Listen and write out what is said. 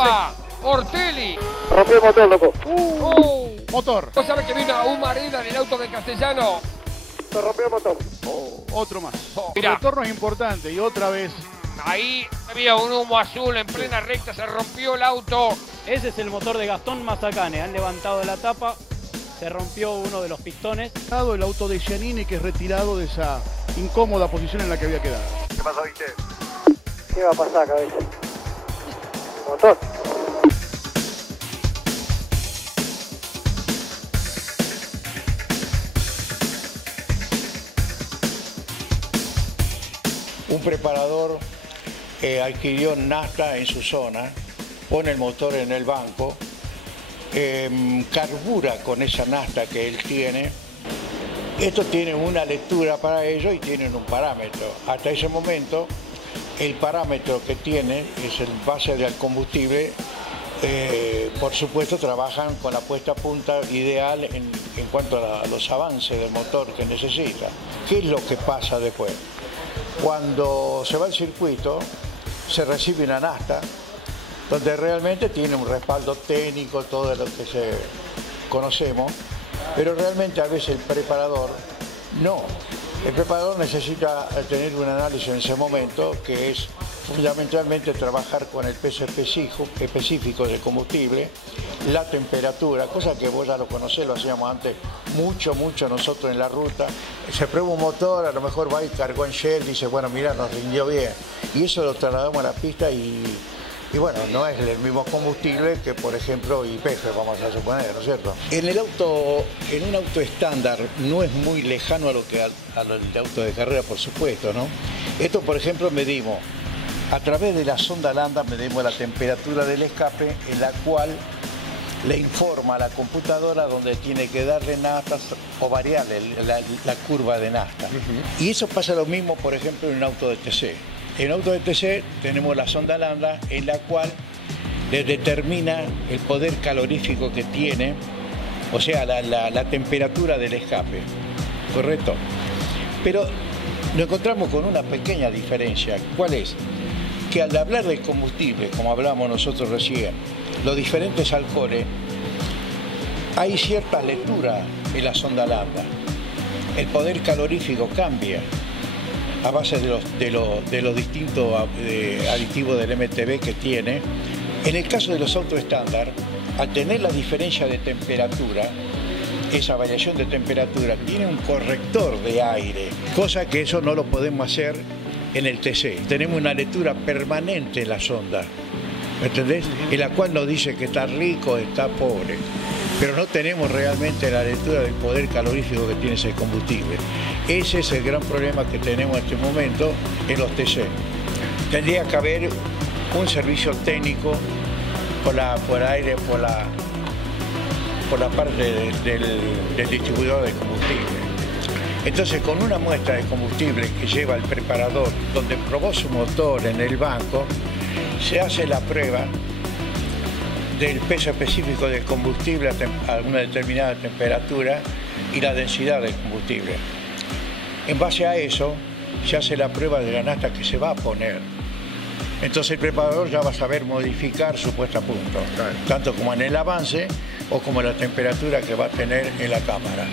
¡Apa! ¡Ortelli! Rompió el motor, loco. Motor. ¿Vos sabés que vi una humareda en el auto de Castellano? Se rompió el motor. Otro más. El Mirá. retorno es importante y otra vez. Ahí había un humo azul en plena recta, se rompió el auto. Ese es el motor de Gastón Mazacane. Han levantado la tapa, se rompió uno de los pistones. El auto de Giannini, que es retirado de esa incómoda posición en la que había quedado. ¿Qué pasó, viste? ¿Qué va a pasar, cabeza? Motor. Un preparador adquirió nafta en su zona, pone el motor en el banco, carbura con esa nafta que él tiene. Esto tiene una lectura para ello y tienen un parámetro. Hasta ese momento, el parámetro que tiene es el base del combustible. Por supuesto, trabajan con la puesta a punta ideal en cuanto a los avances del motor que necesita. ¿Qué es lo que pasa después? Cuando se va al circuito, se recibe una nafta, donde realmente tiene un respaldo técnico, todo lo que conocemos, pero realmente a veces el preparador no. El preparador necesita tener un análisis en ese momento, que es fundamentalmente trabajar con el peso específico del combustible, la temperatura, cosa que vos ya lo conocés, lo hacíamos antes mucho nosotros en la ruta. Se prueba un motor, a lo mejor va y cargó en Shell, dice, bueno, mira, nos rindió bien. Y eso lo trasladamos a la pista y bueno, no es el mismo combustible que, por ejemplo, YPF, vamos a suponer, ¿no es cierto? En un auto estándar no es muy lejano a lo del auto de carrera, por supuesto, ¿no? Esto, por ejemplo, medimos, a través de la sonda lambda, medimos la temperatura del escape, en la cual le informa a la computadora donde tiene que darle naftas o variarle la curva de nafta. Y eso pasa lo mismo, por ejemplo, en un auto de TC. En un auto de TC tenemos la sonda lambda en la cual le determina el poder calorífico que tiene, o sea, la temperatura del escape, ¿correcto? Pero nos encontramos con una pequeña diferencia. ¿Cuál es? Que al hablar del combustible, como hablamos nosotros recién, los diferentes alcoholes, hay cierta lectura en la sonda lambda. El poder calorífico cambia a base de los distintos aditivos del MTB que tiene. En el caso de los autos estándar, al tener la diferencia de temperatura, esa variación de temperatura tiene un corrector de aire, cosa que eso no lo podemos hacer en el TC. Tenemos una lectura permanente en la sonda, ¿me entendés? En la cual nos dice que está rico, está pobre, pero no tenemos realmente la lectura del poder calorífico que tiene ese combustible. Ese es el gran problema que tenemos en este momento en los TC. Tendría que haber un servicio técnico por la parte del distribuidor de combustible. Entonces, con una muestra de combustible que lleva el preparador, donde probó su motor en el banco, se hace la prueba del peso específico del combustible a una determinada temperatura y la densidad del combustible. En base a eso, se hace la prueba de la nafta que se va a poner. Entonces el preparador ya va a saber modificar su puesta a punto, tanto como en el avance o como la temperatura que va a tener en la cámara.